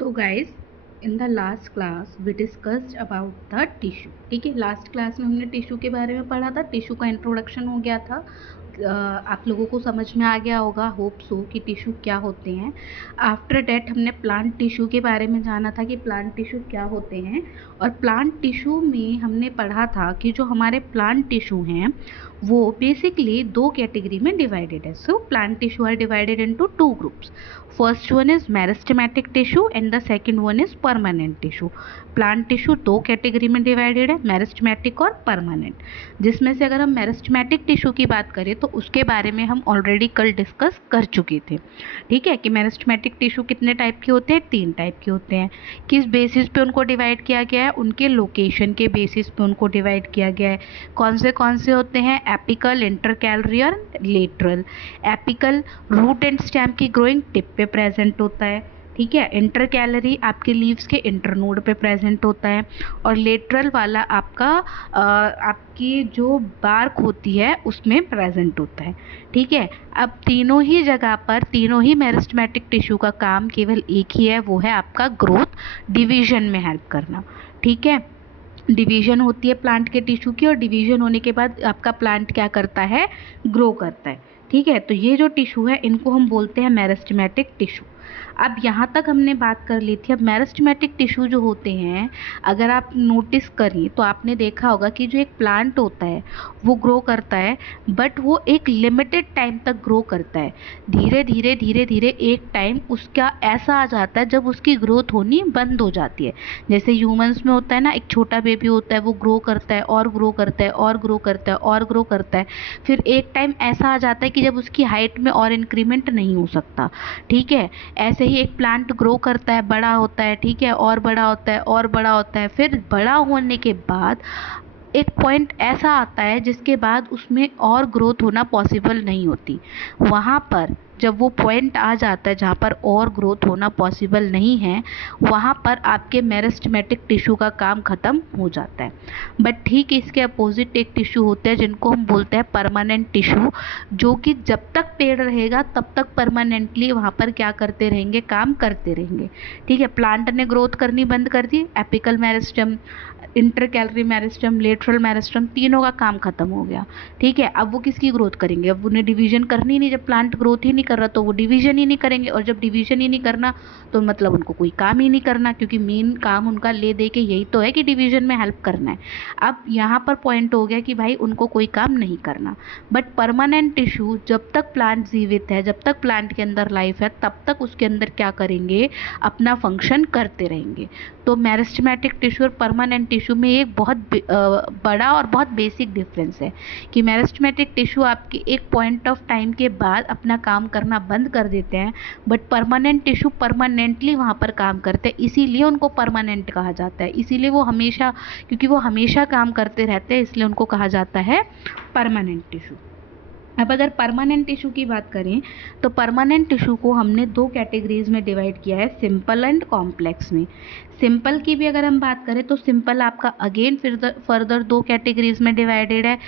So guys, in the last class we discussed about the tissue. ठीक है, last class में हमने tissue के बारे में पढ़ा था, टिश्यू का इंट्रोडक्शन हो गया था। आप लोगों को समझ में आ गया होगा, होप सो, कि टिश्यू क्या होते हैं। आफ्टर डेट हमने प्लांट टिश्यू के बारे में जाना था कि प्लांट टिश्यू क्या होते हैं, और प्लांट टिश्यू में हमने पढ़ा था कि जो हमारे प्लांट टिश्यू हैं वो बेसिकली दो कैटेगरी में डिवाइडेड है. So plant tissue are divided into two groups. First one is meristematic tissue and the second one is permanent tissue. Plant tissue दो कैटेगरी में डिवाइडेड है, मेरिस्टेमेटिक और परमानेंट. जिसमें से अगर हम मेरिस्टेमेटिक टिश्यू की बात करें तो उसके बारे में हम ऑलरेडी कल डिस्कस कर चुके थे. ठीक है, कि मेरिस्टेमेटिक टिश्यू कितने टाइप के होते हैं, 3 टाइप के होते हैं. किस बेसिस पे उनको डिवाइड किया गया है, उनके लोकेशन के बेसिस पे उनको डिवाइड किया गया है. कौन से होते हैं, एपिकल, इंटरकैलरी और lateral. Apical root and stem की ग्रोइंग टिप पे प्रेजेंट होता है. ठीक है, इंटरकैलरी आपके लीव्स के इंटरनोड पे प्रेजेंट होता है, और लेटरल वाला आपकी जो बार्क होती है उसमें प्रेजेंट होता है. ठीक है, अब तीनों ही जगह पर तीनों ही मेरिस्टेमेटिक टिश्यू का काम केवल एक ही है, वो है आपका ग्रोथ डिवीजन में हेल्प करना. ठीक है, डिवीजन होती है प्लांट के टिश्यू की, और डिवीजन होने के बाद आपका प्लांट क्या करता है, ग्रो करता है. ठीक है, तो ये जो टिश्यू है इनको हम बोलते हैं मेरिस्टेमेटिक टिश्यू. अब यहाँ तक हमने बात कर ली थी. अब मेरिस्टेमेटिक टिश्यू जो होते हैं, अगर आप नोटिस करें तो आपने देखा होगा कि जो एक प्लांट होता है वो ग्रो करता है, बट वो एक लिमिटेड टाइम तक ग्रो करता है. धीरे धीरे धीरे धीरे एक टाइम उसका ऐसा आ जाता है जब उसकी ग्रोथ होनी बंद हो जाती है. जैसे ह्यूमंस में होता है ना, एक छोटा बेबी होता है, वो ग्रो करता है और ग्रो करता है और ग्रो करता है और ग्रो करता है. फिर एक टाइम ऐसा आ जाता है कि जब उसकी हाइट में और इंक्रीमेंट नहीं हो सकता. ठीक है, ऐसे ही एक प्लांट ग्रो करता है, बड़ा होता है. ठीक है, और बड़ा होता है और बड़ा होता है. फिर बड़ा होने के बाद एक पॉइंट ऐसा आता है जिसके बाद उसमें और ग्रोथ होना पॉसिबल नहीं होती. वहाँ पर जब वो पॉइंट आ जाता है जहाँ पर और ग्रोथ होना पॉसिबल नहीं है, वहाँ पर आपके मेरिस्टेमेटिक टिश्यू का काम ख़त्म हो जाता है. बट ठीक इसके अपोजिट एक टिश्यू होते हैं जिनको हम बोलते हैं परमानेंट टिश्यू, जो कि जब तक पेड़ रहेगा तब तक परमानेंटली वहाँ पर क्या करते रहेंगे, काम करते रहेंगे. ठीक है, प्लांट ने ग्रोथ करनी बंद कर दी, apical meristem, intercalary meristem, lateral meristem, तीनों का काम खत्म हो गया. ठीक है, अब वो किसकी ग्रोथ करेंगे, अब उन्हें डिवीजन करनी नहीं. जब प्लांट ग्रोथ ही नहीं कर रहा तो वो डिवीजन ही नहीं करेंगे, और जब डिवीजन ही नहीं करना तो मतलब उनको कोई काम ही नहीं करना, क्योंकि मेन काम उनका ले दे के यही तो है कि डिवीजन में हेल्प करना है. अब यहाँ पर पॉइंट हो गया कि भाई उनको कोई काम नहीं करना. बट परमानेंट टिश्यू, जब तक प्लांट जीवित है, जब तक प्लांट के अंदर लाइफ है, तब तक उसके अंदर क्या करेंगे, अपना फंक्शन करते रहेंगे. तो मेरिस्टेमेटिक टिश्यू और परमानेंट टिश्यू में एक बहुत बड़ा और बहुत बेसिक डिफरेंस है कि मेरिस्टेमेटिक टिश्यू आपके एक पॉइंट ऑफ टाइम के बाद अपना काम करना बंद कर देते हैं, बट परमानेंट टिश्यू परमानेंटली वहाँ पर काम करते हैं. इसीलिए उनको परमानेंट कहा जाता है, इसीलिए वो हमेशा, क्योंकि वो हमेशा काम करते रहते हैं, इसलिए उनको कहा जाता है परमानेंट टिश्यू. अब अगर परमानेंट टिश्यू की बात करें तो परमानेंट टिश्यू को हमने दो कैटेगरीज में डिवाइड किया है, सिंपल एंड कॉम्प्लेक्स में. सिंपल की भी अगर हम बात करें तो सिंपल आपका अगेन फर्दर दो कैटेगरीज में डिवाइडेड है.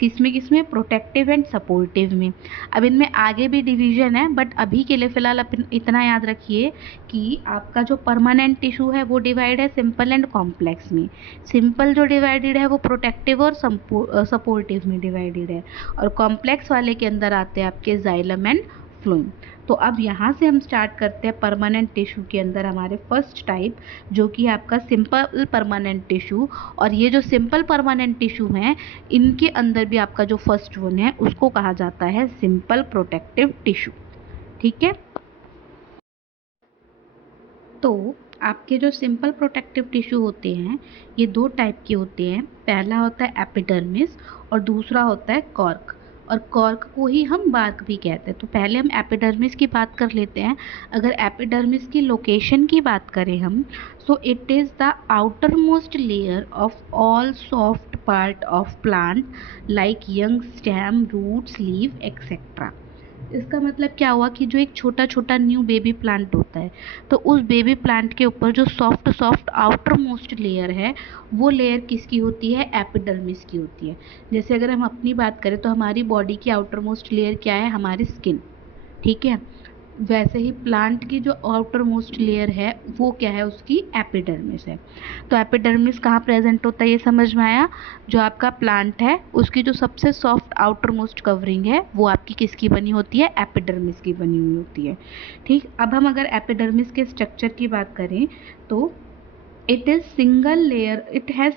किसमें, प्रोटेक्टिव एंड सपोर्टिव में. अब इनमें आगे भी डिवीजन है, बट अभी के लिए फ़िलहाल इतना याद रखिए कि आपका जो परमानेंट टिश्यू है वो डिवाइड है सिंपल एंड कॉम्प्लेक्स में. सिंपल जो डिवाइडेड है वो प्रोटेक्टिव और सपोर्टिव में डिवाइडेड है, और कॉम्प्लेक्स वाले के अंदर आते हैं आपके जाइलम एंड फ्लोएम. तो अब यहाँ से हम स्टार्ट करते हैं परमानेंट टिश्यू के अंदर हमारे फर्स्ट टाइप, जो कि आपका सिंपल परमानेंट टिश्यू. और ये जो सिंपल परमानेंट टिश्यू हैं, इनके अंदर भी आपका जो फर्स्ट वन है उसको कहा जाता है सिंपल प्रोटेक्टिव टिश्यू. ठीक है, तो आपके जो सिंपल प्रोटेक्टिव टिश्यू होते हैं ये दो टाइप के होते हैं. पहला होता है एपिडर्मिस और दूसरा होता है कॉर्क, और कॉर्क को ही हम बार्क भी कहते हैं. तो पहले हम एपिडर्मिस की बात कर लेते हैं. अगर एपिडर्मिस की लोकेशन की बात करें हम, so it is the outer most layer of all soft part of plant like young stem, roots, leave etcetera. इसका मतलब क्या हुआ कि जो एक छोटा छोटा न्यू बेबी प्लांट होता है, तो उस बेबी प्लांट के ऊपर जो soft soft outer most layer है, वो लेयर किसकी होती है, एपिडर्मिस की होती है. जैसे अगर हम अपनी बात करें तो हमारी बॉडी की आउटर मोस्ट लेयर क्या है, हमारी स्किन. ठीक है, वैसे ही प्लांट की जो आउटर मोस्ट लेयर है वो क्या है, उसकी एपिडर्मिस है। तो एपिडर्मिस कहाँ प्रेजेंट होता है ये समझ में आया। जो आपका प्लांट है उसकी जो सबसे सॉफ्ट आउटर मोस्ट कवरिंग है वो आपकी किसकी बनी होती है, एपिडर्मिस की बनी हुई होती है। ठीक, अब हम अगर एपिडर्मिस के स्ट्रक्चर की बात करें तो it has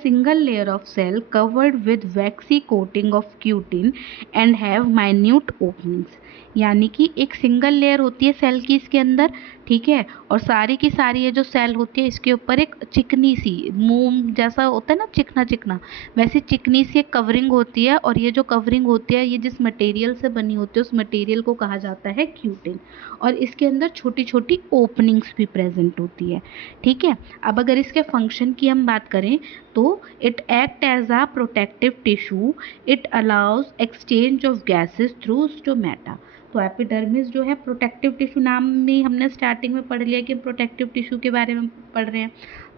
single layer of cell covered with waxy coating of cutin and have minute openings। यानी कि एक सिंगल लेयर होती है सेल की इसके अंदर, ठीक है, और सारी की सारी ये जो सेल होती है इसके ऊपर एक चिकनी सी मोम जैसा होता है ना, चिकना चिकना, वैसी चिकनी सी एक कवरिंग होती है। और ये जो कवरिंग होती है ये जिस मटेरियल से बनी होती है उस मटेरियल को कहा जाता है क्यूटिन। और इसके अंदर छोटी छोटी ओपनिंग्स भी प्रेजेंट होती है। ठीक है, अब अगर इसके फंक्शन की हम बात करें तो it act as a protective tissue, it allows exchange of gases through stomata. तो एपिडर्मिस जो है प्रोटेक्टिव टिश्यू, नाम में हमने स्टार्टिंग में पढ़ लिया कि प्रोटेक्टिव टिश्यू के बारे में पढ़ रहे हैं।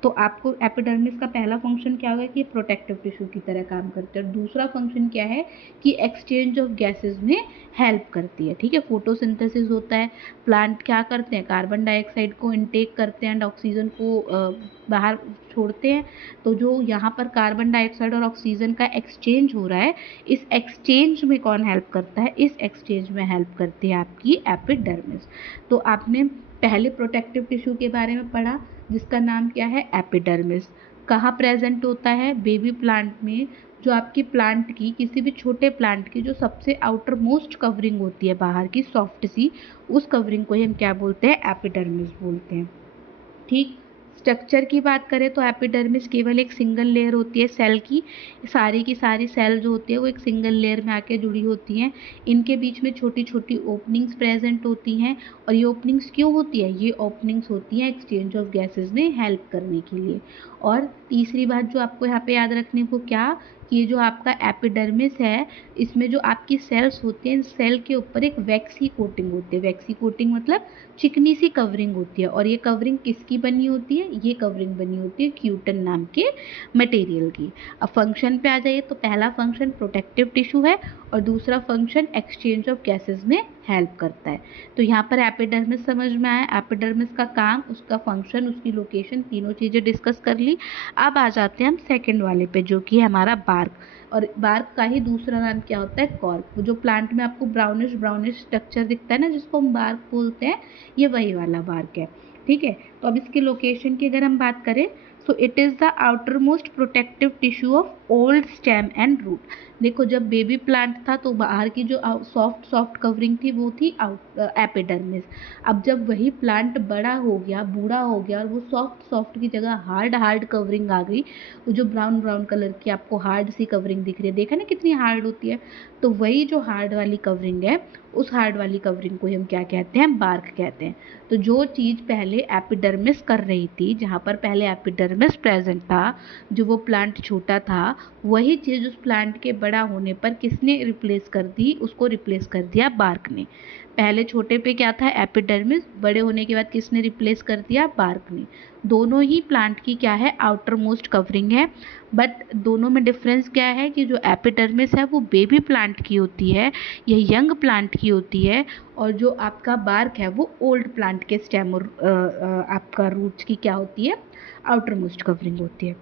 तो आपको एपिडर्मिस का पहला फंक्शन क्या होगा कि प्रोटेक्टिव टिश्यू की तरह काम करते हैं। और दूसरा फंक्शन क्या है कि एक्सचेंज ऑफ गैसेस में हेल्प करती है। ठीक है, फोटोसिंथेसिस होता है, प्लांट क्या करते हैं, कार्बन डाइऑक्साइड को इनटेक करते हैं एंड ऑक्सीजन को बाहर छोड़ते हैं। तो जो यहाँ पर कार्बन डाइऑक्साइड और ऑक्सीजन का एक्सचेंज हो रहा है, इस एक्सचेंज में कौन हेल्प करता है, इस एक्सचेंज में हेल्प करती है आपकी एपिडर्मिस। तो आपने पहले प्रोटेक्टिव टिश्यू के बारे में पढ़ा जिसका नाम क्या है, एपिडर्मिस। कहाँ प्रेजेंट होता है, बेबी प्लांट में। जो आपकी प्लांट की, किसी भी छोटे प्लांट की जो सबसे आउटर मोस्ट कवरिंग होती है बाहर की सॉफ्ट सी, उस कवरिंग को ही हम क्या बोलते हैं, एपिडर्मिस बोलते हैं। ठीक, स्ट्रक्चर की बात करें तो एपिडर्मिस केवल एक सिंगल लेयर होती है सेल की सारी सेल जो होती है वो एक सिंगल लेयर में आके जुड़ी होती हैं। इनके बीच में छोटी छोटी ओपनिंग्स प्रेजेंट होती हैं। और ये ओपनिंग्स क्यों होती है, ये ओपनिंग्स होती हैं एक्सचेंज ऑफ गैसेस में हेल्प करने के लिए। और तीसरी बात जो आपको यहाँ पे याद रखने को क्या, कि ये जो आपका एपिडर्मिस है इसमें जो आपकी सेल्स होती हैं, सेल के ऊपर एक वैक्सी कोटिंग होती है। वैक्सी कोटिंग मतलब चिकनी सी कवरिंग होती है। और ये कवरिंग किसकी बनी होती है, ये कवरिंग बनी होती है क्यूटन नाम के मटेरियल की। अब फंक्शन पे आ जाइए तो पहला फंक्शन प्रोटेक्टिव टिश्यू है और दूसरा फंक्शन एक्सचेंज ऑफ गैसेस में हेल्प करता है। तो यहाँ पर एपिडर्मिस समझ में आया, एपिडर्मिस का काम, उसका फंक्शन, उसकी लोकेशन, तीनों चीज़ें डिस्कस कर ली। अब आ जाते हैं हम सेकेंड वाले पे जो कि है हमारा बार्क। और बार्क का ही दूसरा नाम क्या होता है, कॉर्क। जो प्लांट में आपको ब्राउनिश ब्राउनिश स्ट्रक्चर दिखता है ना जिसको हम बार्क बोलते हैं, ये वही वाला बार्क है। ठीक है, तो अब इसके लोकेशन की अगर हम बात करें so it is the outer most protective tissue of old stem and root. देखो जब बेबी प्लांट था तो बाहर की जो सॉफ्ट सॉफ्ट कवरिंग थी वो थी एपिडर्मिस। अब जब वही प्लांट बड़ा हो गया, बूढ़ा हो गया और वो सॉफ्ट सॉफ्ट की जगह हार्ड हार्ड कवरिंग आ गई, वो जो ब्राउन ब्राउन कलर की आपको हार्ड सी कवरिंग दिख रही है, देखा ना कितनी हार्ड होती है। तो वही जो हार्ड वाली कवरिंग है, उस हार्ड वाली कवरिंग को हम क्या कहते हैं, बार्क कहते हैं। तो जो चीज़ पहले एपिडर्मिस कर रही थी, जहाँ पर पहले एपिडर्मिस प्रेजेंट था, जो वो प्लांट छोटा था, वही चीज़ उस प्लांट के बड़ा होने पर किसने रिप्लेस कर दी, उसको रिप्लेस कर दिया बार्क ने। पहले छोटे पे क्या था, एपिडर्मिस, बड़े होने के बाद किसने रिप्लेस कर दिया, बार्क ने। दोनों ही प्लांट की क्या है, आउटर मोस्ट कवरिंग है। बट दोनों में डिफरेंस क्या है कि जो एपिडर्मिस है वो बेबी प्लांट की होती है, यह यंग प्लांट की होती है। और जो आपका बार्क है वो ओल्ड प्लांट के स्टेम और आपका रूट्स की क्या होती है, आउटर मोस्ट कवरिंग होती है।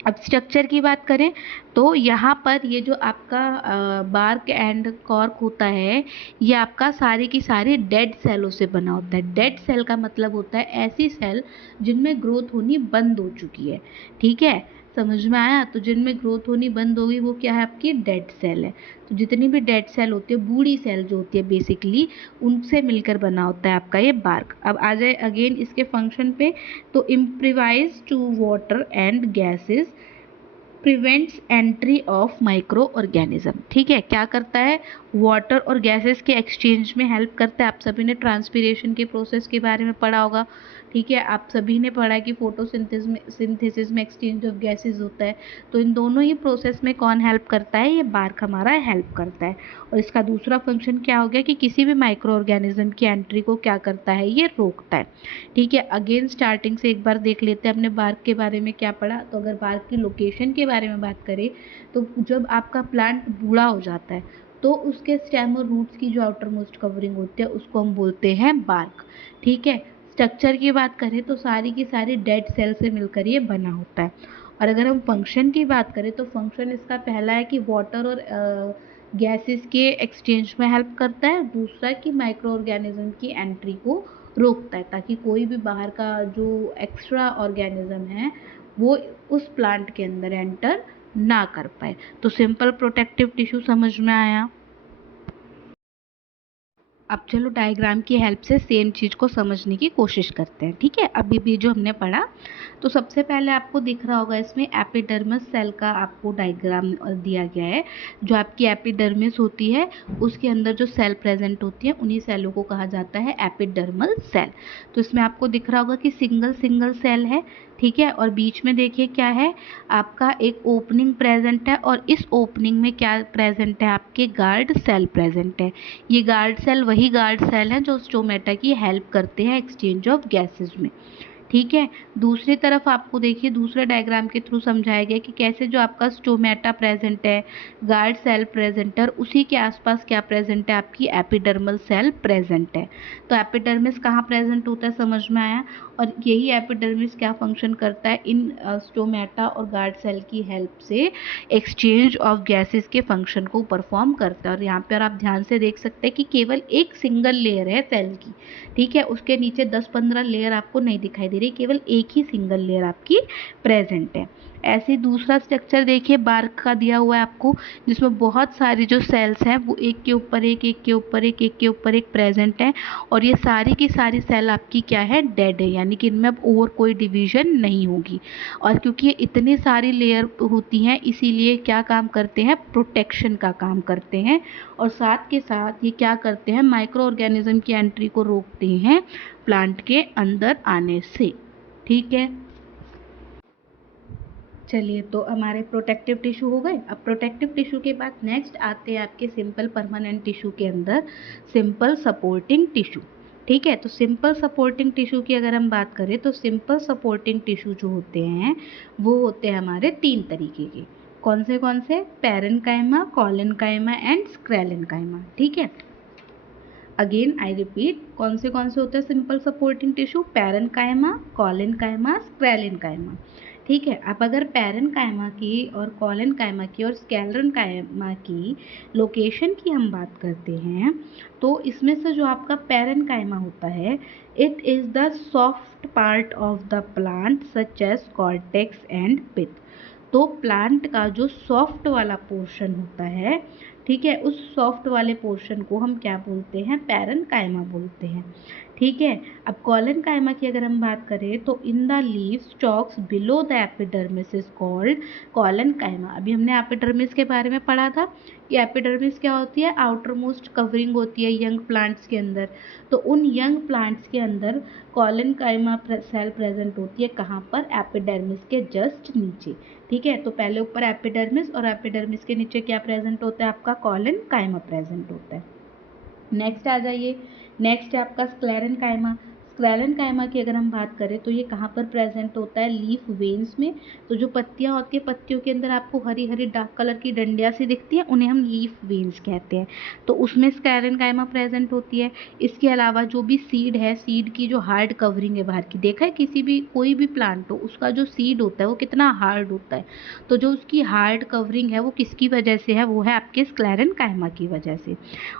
अब स्ट्रक्चर की बात करें तो यहाँ पर ये जो आपका बार्क एंड कॉर्क होता है, ये आपका सारी की सारी डेड सेलों से बना होता है। डेड सेल का मतलब होता है ऐसी सेल जिनमें ग्रोथ होनी बंद हो चुकी है। ठीक है, समझ में आया। तो जिनमें ग्रोथ होनी बंद होगी वो क्या है, आपकी डेड सेल है। तो जितनी भी डेड सेल होती है, बूढ़ी सेल जो होती है बेसिकली, उनसे मिलकर बना होता है आपका ये बार्क। अब आ जाए अगेन इसके फंक्शन पे, तो impervious to water and gases, prevents entry of micro organism. ठीक है, क्या करता है, वाटर और गैसेस के एक्सचेंज में हेल्प करता है। आप सभी ने ट्रांसपिरेशन के प्रोसेस के बारे में पढ़ा होगा। ठीक है, आप सभी ने पढ़ा है कि फोटोसिंथेसिस में एक्सचेंज ऑफ गैसेस होता है। तो इन दोनों ही प्रोसेस में कौन हेल्प करता है, ये बार्क हमारा हेल्प करता है। और इसका दूसरा फंक्शन क्या हो गया कि किसी भी माइक्रो ऑर्गेनिज्म की एंट्री को क्या करता है, ये रोकता है। ठीक है, अगेन स्टार्टिंग से एक बार देख लेते हैं हमने बार्क के बारे में क्या पढ़ा। तो अगर बार्क की लोकेशन के बारे में बात करें तो जब आपका प्लांट बूढ़ा हो जाता है तो उसके स्टेम और रूट्स की जो आउटर मोस्ट कवरिंग होती है उसको हम बोलते हैं बार्क। ठीक है, स्ट्रक्चर की बात करें तो सारी की सारी डेड सेल से मिलकर ये बना होता है। और अगर हम फंक्शन की बात करें तो फंक्शन इसका पहला है कि वाटर और गैसेस के एक्सचेंज में हेल्प करता है, दूसरा कि माइक्रो ऑर्गेनिज्म की एंट्री को रोकता है ताकि कोई भी बाहर का जो एक्स्ट्रा ऑर्गेनिज्म है वो उस प्लांट के अंदर एंटर ना कर पाए। तो सिंपल प्रोटेक्टिव टिश्यू समझ में आया। अब चलो डायग्राम की हेल्प से सेम चीज़ को समझने की कोशिश करते हैं। ठीक है, अभी भी जो हमने पढ़ा, तो सबसे पहले आपको दिख रहा होगा इसमें एपिडर्मिस सेल का आपको डायग्राम दिया गया है। जो आपकी एपिडर्मिस होती है उसके अंदर जो सेल प्रेजेंट होती है उन्हीं सेलों को कहा जाता है एपिडर्मल सेल। तो इसमें आपको दिख रहा होगा कि सिंगल सिंगल सेल है। ठीक है, और बीच में देखिए क्या है, आपका एक ओपनिंग प्रेजेंट है और इस ओपनिंग में क्या प्रेजेंट है, आपके गार्ड सेल प्रेजेंट है। ये गार्ड सेल वही गार्ड सेल हैं जो स्टोमेटा की हेल्प करते हैं एक्सचेंज ऑफ गैसेज में। ठीक है, दूसरी तरफ आपको देखिए दूसरे डायग्राम के थ्रू समझाया गया कि कैसे जो आपका स्टोमेटा प्रेजेंट है, गार्ड सेल प्रेजेंट है, उसी के आसपास क्या प्रेजेंट है, आपकी एपिडर्मल सेल प्रेजेंट है। तो एपिडर्मिस कहाँ प्रेजेंट होता है समझ में आया। और यही एपिडर्मिस क्या फंक्शन करता है, इन स्टोमेटा और गार्ड सेल की हेल्प से एक्सचेंज ऑफ गैसेस के फंक्शन को परफॉर्म करता है। और यहाँ पर आप ध्यान से देख सकते हैं कि केवल एक सिंगल लेयर है सेल की। ठीक है, उसके नीचे 10-15 लेयर आपको नहीं दिखाई दे रही, केवल एक ही सिंगल लेयर आपकी प्रेजेंट है। ऐसे दूसरा स्ट्रक्चर देखिए बार्क का दिया हुआ है आपको, जिसमें बहुत सारी जो सेल्स हैं वो एक के ऊपर एक, एक के ऊपर एक, एक के ऊपर एक प्रेजेंट है। और ये सारी की सारी सेल आपकी क्या है, डेड है, यानी कि इनमें अब और कोई डिवीजन नहीं होगी। और क्योंकि ये इतनी सारी लेयर होती हैं इसीलिए क्या काम करते हैं, प्रोटेक्शन का काम करते हैं। और साथ के साथ ये क्या करते हैं, माइक्रो ऑर्गेनिज्म की एंट्री को रोकते हैं प्लांट के अंदर आने से। ठीक है, चलिए तो हमारे प्रोटेक्टिव टिश्यू हो गए। अब प्रोटेक्टिव टिश्यू के बाद नेक्स्ट आते हैं आपके सिंपल परमानेंट टिश्यू के अंदर सिंपल सपोर्टिंग टिश्यू। ठीक है, तो सिंपल सपोर्टिंग टिश्यू की अगर हम बात करें तो सिंपल सपोर्टिंग टिश्यू जो होते हैं वो होते हैं हमारे 3 तरीके के। कौन से, पैरेन्काइमा, कॉलेन्काइमा एंड स्क्लेरेन्काइमा। ठीक है, अगेन आई रिपीट, कौन से होते हैं simple supporting tissue, parenchyma, collenchyma, sclerenchyma. ठीक है, अब अगर पैरेन्काइमा की और कॉलेन्काइमा की और स्क्लेरेन्काइमा की लोकेशन की हम बात करते हैं तो इसमें से जो आपका पैरेन्काइमा होता है, it is the soft part of the plant such as cortex and pith. तो प्लांट का जो सॉफ्ट वाला पोर्शन होता है, ठीक है, उस सॉफ्ट वाले पोर्शन को हम क्या बोलते हैं, पैरेन्काइमा बोलते हैं। ठीक है, अब कॉलेन्काइमा की अगर हम बात करें तो in the leaf stalks below the epidermis is called collenchyma. अभी हमने एपिडर्मिस के बारे में पढ़ा था कि एपिडर्मिस क्या होती है, आउटर मोस्ट कवरिंग होती है यंग प्लांट्स के अंदर। तो उन यंग प्लांट्स के अंदर कॉलेन्काइमा सेल प्रेजेंट होती है, कहाँ पर, एपिडर्मिस के जस्ट नीचे। ठीक है, तो पहले ऊपर एपिडर्मिस और एपिडर्मिस के नीचे क्या प्रेजेंट होता है, आपका कॉलेन्काइमा प्रेजेंट होता है। नेक्स्ट आ जाइए, नेक्स्ट है आपका स्क्लेरेन्काइमा। स्क्लेरेन्काइमा की अगर हम बात करें तो ये कहाँ पर प्रेजेंट होता है, लीफ वेन्स में। तो जो पत्तियाँ होती है, पत्तियों के अंदर आपको हरी हरी डार्क कलर की डंडियाँ सी दिखती हैं, उन्हें हम लीफ वेन्स कहते हैं। तो उसमें स्क्लेरेन्काइमा प्रेजेंट होती है। इसके अलावा जो भी सीड है, सीड की जो हार्ड कवरिंग है बाहर की, देखा है किसी भी कोई भी प्लांट हो उसका जो सीड होता है वो कितना हार्ड होता है। तो जो उसकी हार्ड कवरिंग है वो किसकी वजह से है, वो है आपके स्क्लेरेन्काइमा की वजह से।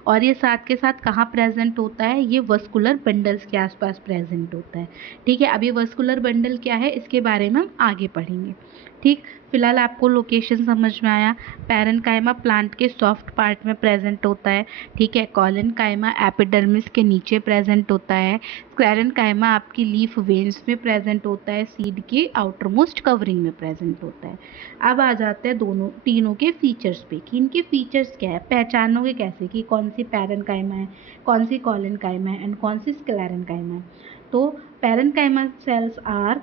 और ये साथ के साथ कहाँ प्रेजेंट होता है, ये वस्कुलर बंडल्स के आसपास प्रेजेंट होता है। ठीक है, अब ये वस्कुलर बंडल क्या है इसके बारे में हम आगे पढ़ेंगे। ठीक, फिलहाल आपको लोकेशन समझ में आया। पैरेन्काइमा प्लांट के सॉफ्ट पार्ट में प्रेजेंट होता है। ठीक है, कॉलेन्काइमा एपिडर्मिस के नीचे प्रेजेंट होता है। स्क्लेरेन्काइमा आपकी लीफ वेन्स में प्रेजेंट होता है, सीड के आउटर मोस्ट कवरिंग में प्रेजेंट होता है। अब आ जाते हैं तीनों के फीचर्स पे कि इनके फीचर्स क्या है, पहचानोगे कैसे कि कौन सी पैरेन्काइमा है, कौन सी कॉलेन्काइमा है एंड कौन सी स्क्लेरेन्काइमा है। तो parenchyma cells are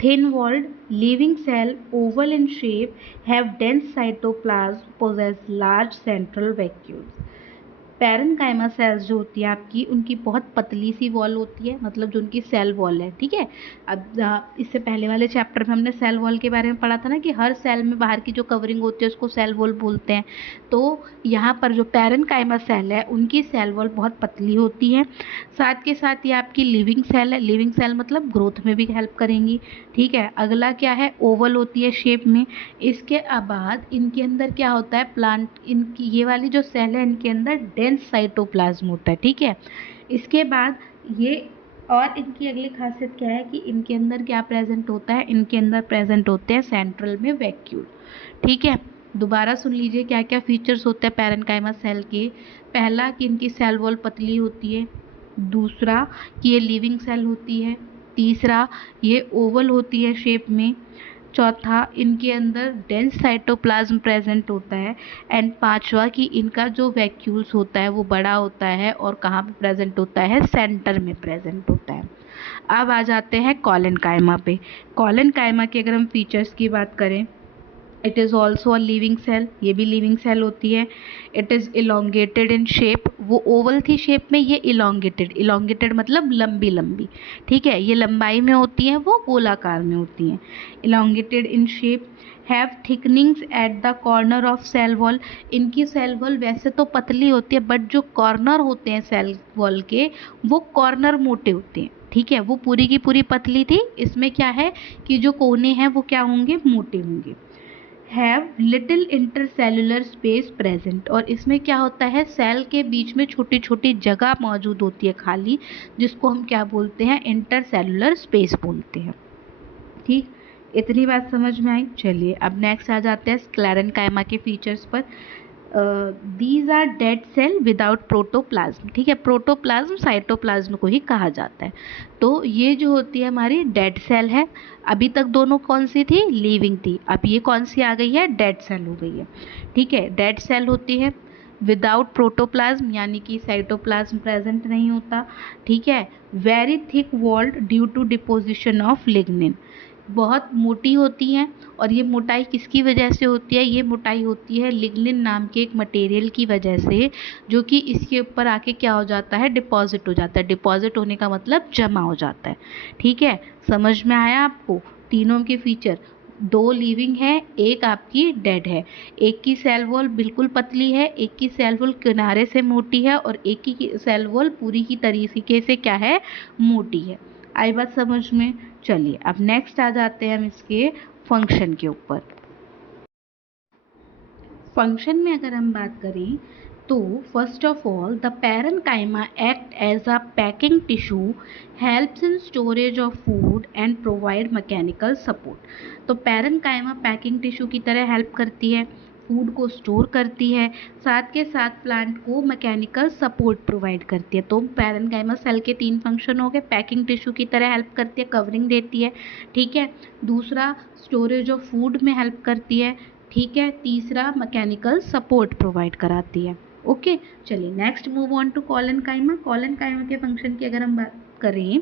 thin-walled living cell, oval in shape, have dense cytoplasm, possess large central vacuoles. Parenchyma sales जो होती है आपकी, उनकी बहुत पतली सी वॉल होती है, मतलब जो उनकी सेल वॉल है, ठीक है। अब इससे पहले वाले चैप्टर में हमने सेल वॉल के बारे में पढ़ा था ना कि हर सेल में बाहर की जो कवरिंग होती है उसको सेल वॉल बोलते हैं। तो यहाँ पर जो पैरेन्काइमा सेल है उनकी सेल वॉल बहुत पतली होती है। साथ के साथ ये आपकी लिविंग सेल है, लिविंग सेल मतलब ग्रोथ में भी हेल्प करेंगी, ठीक है। अगला क्या है, ओवल होती है शेप में। इसके बाद इनके अंदर क्या होता है, प्लांट, इनकी ये वाली जो सेल है इनके अंदर डेंस साइटोप्लाज्म होता है, ठीक है। इसके बाद ये, और इनकी अगली खासियत क्या है कि इनके अंदर क्या प्रेजेंट होता है, इनके अंदर प्रेजेंट होते हैं सेंट्रल में वैक्यूल, ठीक है। दोबारा सुन लीजिए क्या क्या फीचर्स होते हैं पैरेन्काइमा सेल के। पहला कि इनकी सेल वॉल पतली होती है, दूसरा कि ये लिविंग सेल होती है, तीसरा ये ओवल होती है शेप में, चौथा इनके अंदर डेंस साइटोप्लाज्म प्रेजेंट होता है, एंड पांचवा कि इनका जो वैक्यूल्स होता है वो बड़ा होता है और कहाँ पे प्रेजेंट होता है, सेंटर में प्रेजेंट होता है। अब आ जाते हैं कॉलेनकाइमा पे। कॉलेनकाइमा के अगर हम फीचर्स की बात करें, it is also a living cell, ये भी लिविंग सेल होती है। It is elongated in shape, वो ओवल थी शेप में, ये इलोंगेटेड, इलोंगेटेड मतलब लंबी लंबी, ठीक है। ये लंबाई में होती हैं, वो गोलाकार में होती हैं। Elongated in shape, have thickenings at the corner of cell wall. इनकी सेल वॉल वैसे तो पतली होती है बट जो कॉर्नर होते हैं सेल वॉल के वो कॉर्नर मोटे होते हैं, ठीक है। वो पूरी की पूरी पतली थी, इसमें क्या है कि जो कोने हैं वो क्या होंगे, मोटे होंगे। Have little intercellular space present, और इसमें क्या होता है, सेल के बीच में छोटी छोटी जगह मौजूद होती है खाली, जिसको हम क्या बोलते हैं, इंटरसेल्युलर स्पेस बोलते हैं, ठीक। इतनी बात समझ में आई। चलिए अब नेक्स्ट आ जाते हैं स्क्लेरेनकाइमा के फीचर्स पर। These are dead cell without protoplasm, ठीक है। प्रोटोप्लाज्म साइटोप्लाज्म को ही कहा जाता है। तो ये जो होती है हमारी डेड सेल है। अभी तक दोनों कौन सी थी, लिविंग थी, अब ये कौन सी आ गई है, डेड सेल हो गई है, ठीक है। डेड सेल होती है विदाउट प्रोटोप्लाज्म, यानी कि साइटोप्लाज्म प्रेजेंट नहीं होता, ठीक है। Very thick walled due to deposition of lignin, बहुत मोटी होती हैं, और ये मोटाई किसकी वजह से होती है, ये मोटाई होती है लिग्निन नाम के एक मटेरियल की वजह से, जो कि इसके ऊपर आके क्या हो जाता है, डिपॉजिट हो जाता है। डिपॉजिट होने का मतलब जमा हो जाता है, ठीक है। समझ में आया आपको तीनों के फीचर। दो लिविंग है, एक आपकी डेड है। एक की सेल वॉल बिल्कुल पतली है, एक की सेल वॉल किनारे से मोटी है, और एक की सेल वॉल पूरी की तरीके से क्या है, मोटी है। आई बात समझ में। चलिए अब नेक्स्ट आ जाते हैं हम इसके फंक्शन के ऊपर। फंक्शन में अगर हम बात करें तो first of all the parenchyma act as a packing tissue, helps in storage of food and provide mechanical support. तो पैरेन्काइमा पैकिंग टिश्यू की तरह हेल्प करती है, फूड को स्टोर करती है, साथ के साथ प्लांट को मैकेनिकल सपोर्ट प्रोवाइड करती है। तो पैरेन्काइमा सेल के तीन फंक्शन हो गए, पैकिंग टिश्यू की तरह हेल्प करती है, कवरिंग देती है, ठीक है। दूसरा स्टोरेज ऑफ फूड में हेल्प करती है, ठीक है। तीसरा मैकेनिकल सपोर्ट प्रोवाइड कराती है। ओके, चलिए next move on to collenchyma. Collenchyma के फंक्शन की अगर हम बात करें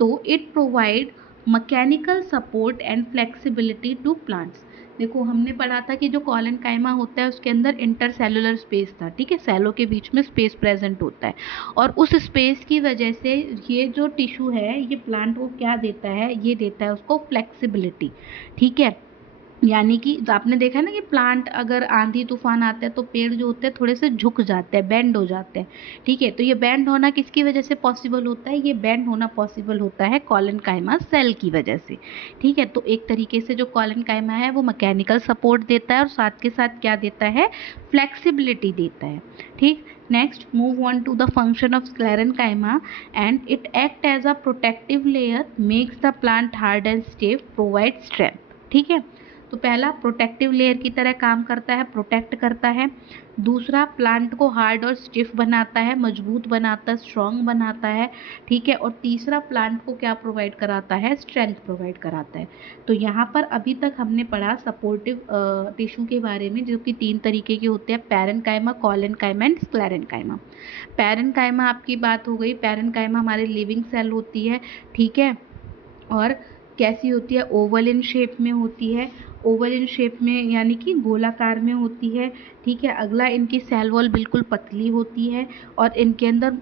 तो it provide mechanical support and flexibility to plants. देखो हमने पढ़ा था कि जो कॉलेनकाइमा होता है उसके अंदर इंटरसेलुलर स्पेस था, ठीक है। सेलों के बीच में स्पेस प्रेजेंट होता है, और उस स्पेस की वजह से ये जो टिश्यू है ये प्लांट को क्या देता है, ये देता है उसको फ्लेक्सिबिलिटी, ठीक है। यानी कि आपने देखा है ना कि प्लांट अगर आंधी तूफान आता है तो पेड़ जो होते हैं थोड़े से झुक जाते हैं, बेंड हो जाते हैं, ठीक है। तो ये बेंड होना किसकी वजह से पॉसिबल होता है, ये बेंड होना पॉसिबल होता है कॉलेनकाइमा सेल की वजह से, ठीक है। तो एक तरीके से जो कॉलेनकाइमा है वो मैकेनिकल सपोर्ट देता है और साथ के साथ क्या देता है, फ्लेक्सिबिलिटी देता है, ठीक। Next move on to the function of sclerenchyma and it act as a protective layer, makes the plant hard and stiff, provide strength, ठीक है। तो पहला प्रोटेक्टिव लेयर की तरह काम करता है, प्रोटेक्ट करता है। दूसरा प्लांट को हार्ड और स्टिफ बनाता है, मजबूत बनाता है, स्ट्रॉन्ग बनाता है, ठीक है। और तीसरा प्लांट को क्या प्रोवाइड कराता है, स्ट्रेंथ प्रोवाइड कराता है। तो यहाँ पर अभी तक हमने पढ़ा सपोर्टिव टिश्यू के बारे में, जो कि तीन तरीके के होते हैं, parenchyma, collenchyma and sclerenchyma. Parenchyma आपकी बात हो गई, पैरेन्काइमा हमारी लिविंग सेल होती है, ठीक है। और कैसी होती है, ओवल इन शेप में होती है, ओवल इन शेप में यानी कि गोलाकार में होती है, ठीक है। अगला, इनकी सेल वॉल बिल्कुल पतली होती है और इनके अंदर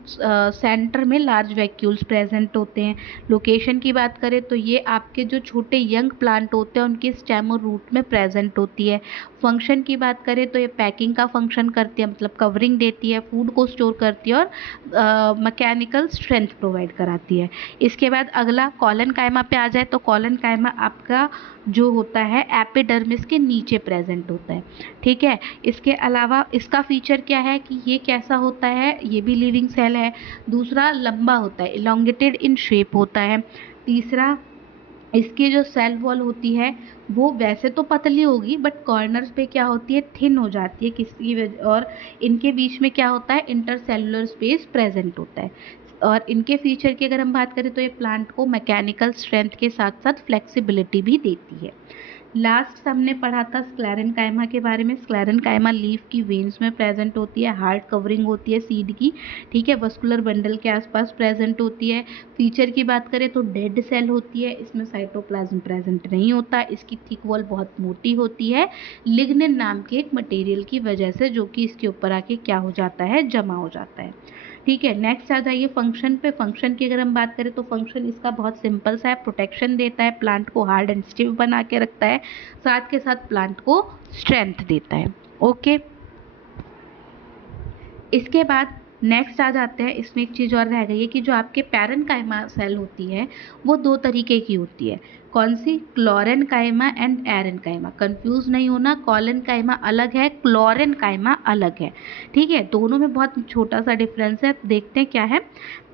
सेंटर में लार्ज वैक्यूल्स प्रेजेंट होते हैं। लोकेशन की बात करें तो ये आपके जो छोटे यंग प्लांट होते हैं उनके स्टेम और रूट में प्रेजेंट होती है। फंक्शन की बात करें तो ये पैकिंग का फंक्शन करती है, मतलब कवरिंग देती है, फूड को स्टोर करती है और मैकेनिकल स्ट्रेंथ प्रोवाइड कराती है। इसके बाद अगला कॉलन कायमा पे आ जाए तो कॉलन कायमा आपका जो होता है एपिडर्मिस के नीचे प्रेजेंट होता है। ठीक है। इसके अलावा इसका फीचर क्या है कि ये कैसा होता है, ये भी लिविंग सेल है। दूसरा, लंबा होता है, इलोंगेटेड इन शेप होता है। तीसरा, इसकी जो सेल वॉल होती है वो वैसे तो पतली होगी बट कॉर्नर्स पे क्या होती है, थिन हो जाती है किसी वजह, और इनके बीच में क्या होता है, इंटरसेलुलर स्पेस प्रेजेंट होता है। और इनके फीचर की अगर हम बात करें तो ये प्लांट को मैकेनिकल स्ट्रेंथ के साथ साथ फ्लेक्सिबिलिटी भी देती है। लास्ट हमने पढ़ा था स्क्लेरन कायमा के बारे में। स्क्लेरन कायमा लीफ की वेन्स में प्रेजेंट होती है, हार्ड कवरिंग होती है सीड की। ठीक है। वस्कुलर बंडल के आसपास प्रेजेंट होती है। फीचर की बात करें तो डेड सेल होती है, इसमें साइटोप्लाज्म प्रेजेंट नहीं होता। इसकी थिक वॉल बहुत मोटी होती है लिग्निन नाम के एक मटेरियल की वजह से, जो कि इसके ऊपर आके क्या हो जाता है, जमा हो जाता है। ठीक है। नेक्स्ट आ जाइए फंक्शन पे। फंक्शन की अगर हम बात करें तो फंक्शन इसका बहुत सिंपल सा है, प्रोटेक्शन देता है, प्लांट को हार्ड एंड स्टिफ बना के रखता है, साथ के साथ प्लांट को स्ट्रेंथ देता है। ओके। इसके बाद नेक्स्ट आ जाते हैं, इसमें एक चीज़ और रह गई है कि जो आपके पैरेन्काइमा सेल होती है वो दो तरीके की होती है। कौन सी? क्लोरेन्काइमा एंड एरेन्काइमा। कंफ्यूज नहीं होना, कॉलेन्काइमा अलग है, क्लोरेन्काइमा अलग है। ठीक है। दोनों में बहुत छोटा सा डिफरेंस है, देखते हैं क्या है।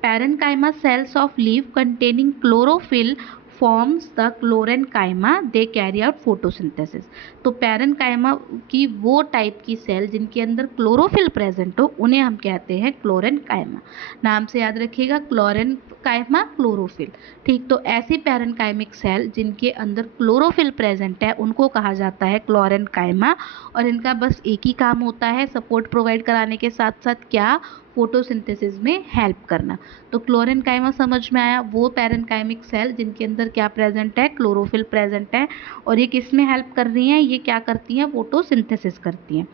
Parenchyma sales of leaf containing chlorophyll forms the क्लोरेन्काइमा, they carry out photosynthesis. तो पैरेन्काइमा की वो टाइप की सेल जिनके अंदर क्लोरोफिल प्रेजेंट हो उन्हें हम कहते हैं क्लोरेन्काइमा। नाम से याद रखिएगा, क्लोरेन्काइमा, क्लोरोफिल। ठीक। तो ऐसी पैरेन्काइमिक सेल जिनके अंदर क्लोरोफिल प्रेजेंट है उनको कहा जाता है क्लोरेन्काइमा। और इनका बस एक ही काम होता है, सपोर्ट प्रोवाइड कराने के साथ साथ क्या, फोटोसिंथेसिस में हेल्प करना। तो क्लोरेन्काइमा समझ में आया, वो पैरेन्काइमिक सेल जिनके अंदर क्या प्रेजेंट है, क्लोरोफिल प्रेजेंट है, और ये किस में हेल्प कर रही हैं, ये क्या करती हैं, फोटोसिंथेसिस करती हैं।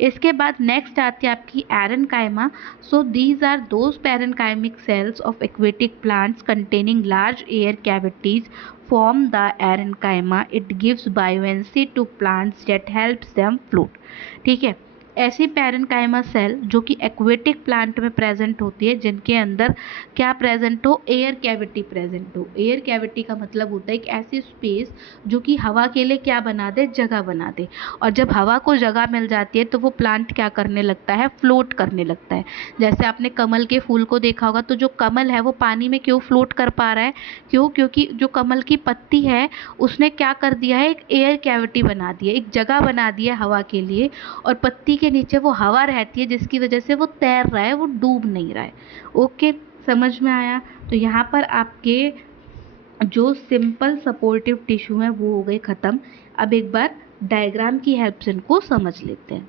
इसके बाद नेक्स्ट आती है आपकी aerenchyma. So these are those parenchymatic cells of aquatic plants containing large air cavities form the parenchyma. It gives buoyancy to plants that helps them float. ठीक है। ऐसी पैरेन्काइमा सेल जो कि एक्वेटिक प्लांट में present होती है जिनके अंदर क्या प्रेजेंट हो, एयर कैविटी प्रेजेंट हो। एयर कैविटी का मतलब होता है एक ऐसी स्पेस जो कि हवा के लिए क्या बना दे, जगह बना दे। और जब हवा को जगह मिल जाती है तो वो प्लांट क्या करने लगता है, फ्लोट करने लगता है। जैसे आपने कमल के फूल को देखा होगा, तो जो कमल है वो पानी में क्यों फ्लोट कर पा रहा है, क्यों? क्योंकि जो कमल की पत्ती है उसने क्या कर दिया है, एक एयर कैविटी बना दी है, एक जगह बना दी है हवा के लिए, और पत्ती के नीचे वो हवा रहती है जिसकी वजह से वो तैर रहा है, वो डूब नहीं रहा है। ओके, समझ में आया? तो यहाँ पर आपके जो सिंपल सपोर्टिव टिश्यू है वो हो गए खत्म। अब एक बार डायग्राम की हेल्प से इनको समझ लेते हैं।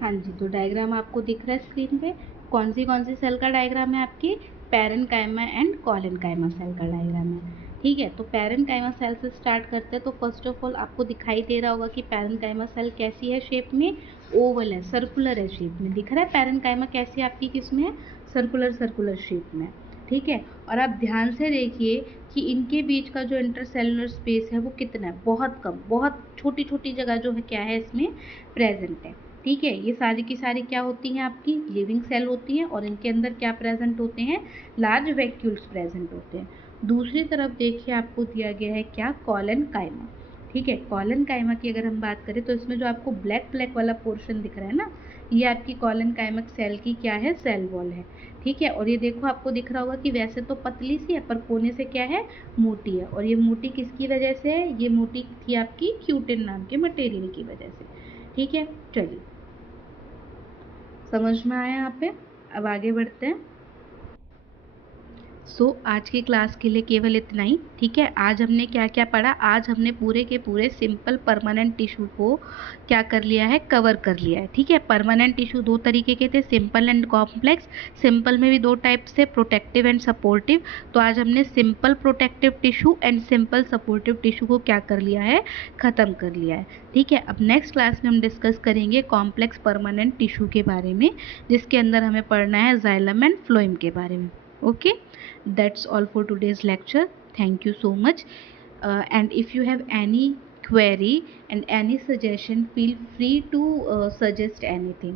हाँ जी, तो डायग्राम आपको दिख रहा है स्क्रीन पे। कौन सी सेल का डायग्राम है आपकी? पैरेन्काइमा एंड कॉलेन्काइमा सेल का डायग्राम है। ठीक है। तो पैरेन्काइमा सेल से स्टार्ट करते हैं। तो फर्स्ट ऑफ ऑल आपको दिखाई दे रहा होगा कि पैरेन्काइमा सेल कैसी है शेप में, ओवल है, सर्कुलर है शेप में। दिख रहा है पैरेन्काइमा कैसी आपकी, किस में है, सर्कुलर शेप में। ठीक है। और आप ध्यान से देखिए कि इनके बीच का जो इंटरसेलुलर स्पेस है वो कितना है, बहुत कम, बहुत छोटी छोटी जगह जो है क्या है इसमें प्रेजेंट है। ठीक है। ये सारी की सारी क्या होती हैं, आपकी लिविंग सेल होती हैं, और इनके अंदर क्या प्रेजेंट होते हैं, लार्ज वैक्यूल्स प्रेजेंट होते हैं। दूसरी तरफ देखिए आपको दिया गया है क्या, कॉलेन्काइमा। ठीक है। कॉलेन्काइमा की अगर हम बात करें तो इसमें जो आपको ब्लैक ब्लैक वाला पोर्शन दिख रहा है ना, ये आपकी कॉलेन्काइमिक सेल की क्या है, सेल वॉल है। ठीक है। और ये देखो आपको दिख रहा होगा कि वैसे तो पतली सी है पर कोने से क्या है, मोटी है। और ये मोटी किसकी वजह से है, ये मोटी थी आपकी क्यूटिन नाम के मटेरियल की वजह से। ठीक है। चलिए, समझ में आया यहाँ पे? अब आगे बढ़ते हैं। आज की क्लास के लिए केवल इतना ही, ठीक है। आज हमने क्या क्या पढ़ा, आज हमने पूरे के पूरे सिंपल परमानेंट टिश्यू को क्या कर लिया है, कवर कर लिया है, ठीक है। परमानेंट टिश्यू दो तरीके के थे, सिंपल एंड कॉम्प्लेक्स। सिंपल में भी दो टाइप्स थे, प्रोटेक्टिव एंड सपोर्टिव। तो आज हमने simple protective tissue and simple supportive tissue को क्या कर लिया है, ख़त्म कर लिया है, ठीक है। अब नेक्स्ट क्लास में हम डिस्कस करेंगे कॉम्प्लेक्स परमानेंट टिश्यू के बारे में, जिसके अंदर हमें पढ़ना है जाइलम एंड फ्लोएम के बारे में। Okay, that's all for today's lecture. Thank you so much. And if you have any query and any suggestion, feel free to suggest anything.